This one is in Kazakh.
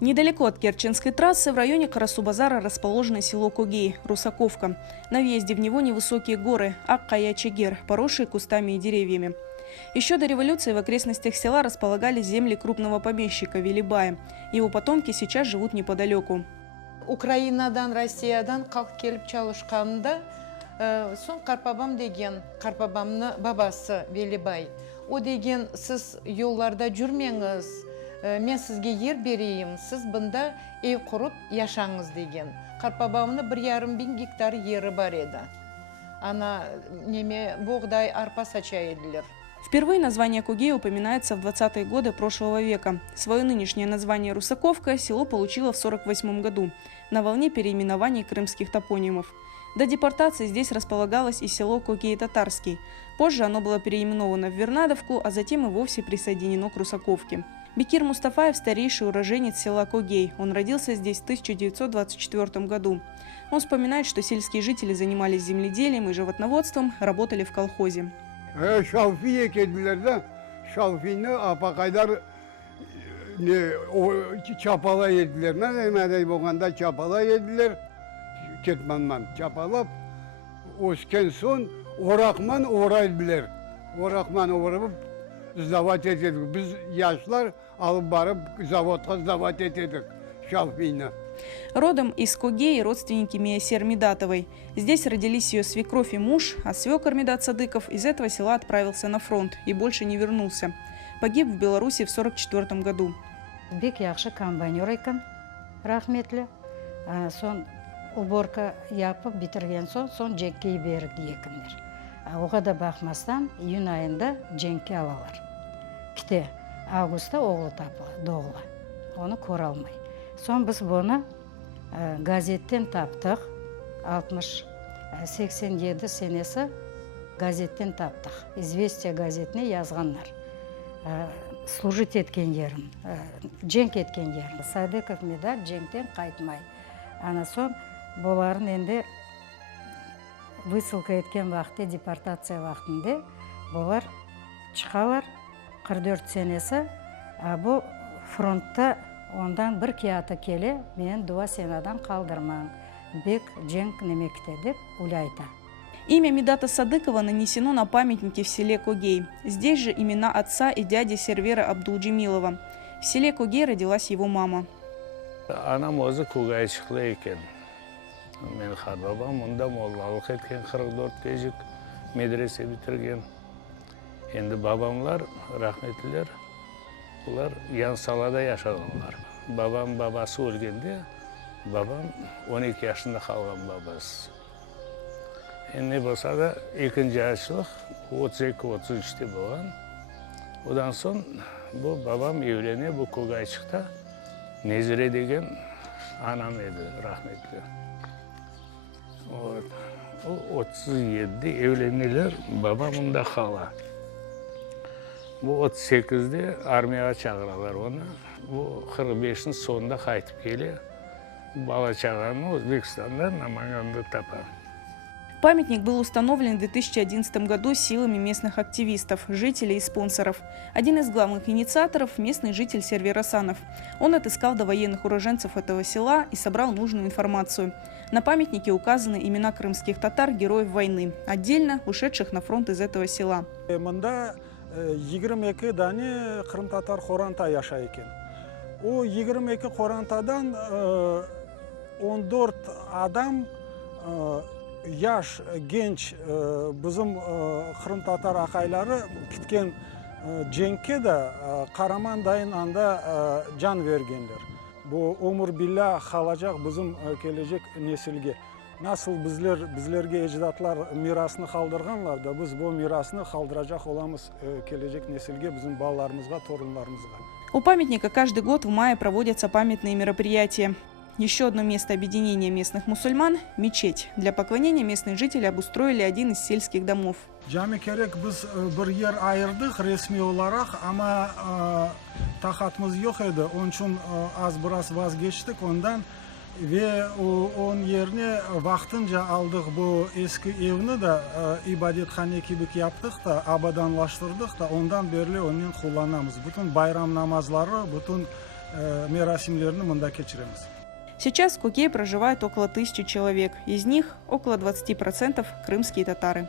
Недалеко от Керченской трассы в районе Карасу-базара расположено село Когей, Русаковка. На въезде в него невысокие горы Ак-Кая-Чегер, поросшие кустами и деревьями. Еще до революции в окрестностях села располагались земли крупного помещика Велибая. Его потомки сейчас живут неподалеку. Украинадан, Россиядан қалып келіп çalışқанында, сон Қарпабам деген, Қарпабамны бабасы Велибай. О деген, сіз yollarda жүрмеңіз, мен сізге ер берейім, сіз бұнда үй құрып яшаңыз деген. Қарпабамны 1,5 гектар ері бар еді. Ана неме боғдай арпа сачайдылар. Впервые название Когей упоминается в 20-е годы прошлого века. Свое нынешнее название Русаковка село получило в 1948 году на волне переименований крымских топонимов. До депортации здесь располагалось и село Когей-Татарский. Позже оно было переименовано в Вернадовку, а затем и вовсе присоединено к Русаковке. Бекир Мустафаев – старейший уроженец села Когей. Он родился здесь в 1924 году. Он вспоминает, что сельские жители занимались земледелием и животноводством, работали в колхозе. Şalfiye kediler de şalfini apakaylar çapala yediler. Ne demek bu kadar çapala yediler? Ketmanman çapalap osken son orakman oraydılar. Orakman orayıp zavat ededik. Biz yaşlar alıp barıp zavodga zavat ededik şalfini. Родом из Когеи родственники Миясер Медатовой. Здесь родились ее свекровь и муж, а свекор Медат Садыков из этого села отправился на фронт и больше не вернулся. Погиб в Беларуси в 1944 году. Бек яхшы комбайнер екен, рахметлі. Сон уборка япып бітірген сон жеккей берді екіндер. Оға да бақмастан июнь айында женке алалар. Кіте августа оғлы тапылы, доғлы. Оны көр алмай. Сон біз бұны газеттен таптық, 60-87 сенесі газеттен таптық. Известия газетіне yazғанлар. Служит еткен ерім, женк еткен ерім. Садыков Медат женктен қайтмай. Ана сон боларын енді высылка еткен вақты, депортация вақтында болар чықалар 44 сенесі, бұл фронтта ондан бір кияты келе, мен дуа сенадан қалдырмаң, бек женк немекте деп улайта. Имя Медата Садыкова нанесено на памятнике в селе Когей. Здесь же имена отца и дяди Сервера Абдулджемилова. В селе Когей родилась его мама. Анам өзі Когайшықлы екен. Мен Қарбабам, мұнда моллалық еткен 44 кежік медресе бітірген. Енді бабамлар, рахметлілер, олар ян салада яшағанлар. Бабам бабасы өлгенде, бабам 12 yaşında қалған бабасы. Енді болса да, екінші ашылық 32-33-те болған. Одан сон, бұл бабам евлене, бұл Когайшықта Незіре деген анам еді, рахметлі. 37-де евленелер, бабам мұнда қала. Бұл 38-де армияға чағыралар оны. Бұл 45-дің соңында қайтып келе, бала чағаны Өзбекстанда Наманганда тапа. Памятник был установлен в 2011 году силами местных активистов, жителей и спонсоров. Один из главных инициаторов – местный житель Сервер Асанов. Он отыскал довоенных уроженцев этого села и собрал нужную информацию. На памятнике указаны имена крымских татар, героев войны, отдельно ушедших на фронт из этого села. 22 дане Крым татар хоранта яша екен. О 22 хорантадан 14 адам яш, генч біздің Крым татар ақайлары кеткен женкке де қараман дайын анда жан бергендер. Бұл өмір билля қалажақ біздің келешек несілге. Насыл bizlerге ecdatlар мирасыны қалдырғанлар да, біз бұл мирасыны қалдырajak olamыз келешек несілге, біздің балаларымызға, торунларымызға. У памятника каждый год в мае проводятся памятные мероприятия. Еще одно место объединения местных мусульман – мечеть. Для поклонения местные жители обустроили один из сельских домов. Жаме керек біз бір ер айырдық ресми olarak, ama тақатымыз yok еді. Onun için az biraz vazgeçtik ondan ve onun yerine vaxtınca aldık bu eski evini de ibadethane kibik yaptık da abadanlaştırdık da ondan beri onu kullanamız. Bütün bayram namazları, bütün мерасимлерни мында кечиребиз. Сейчас в Куге проживает около 1000 человек, из них около 20% крымские татары.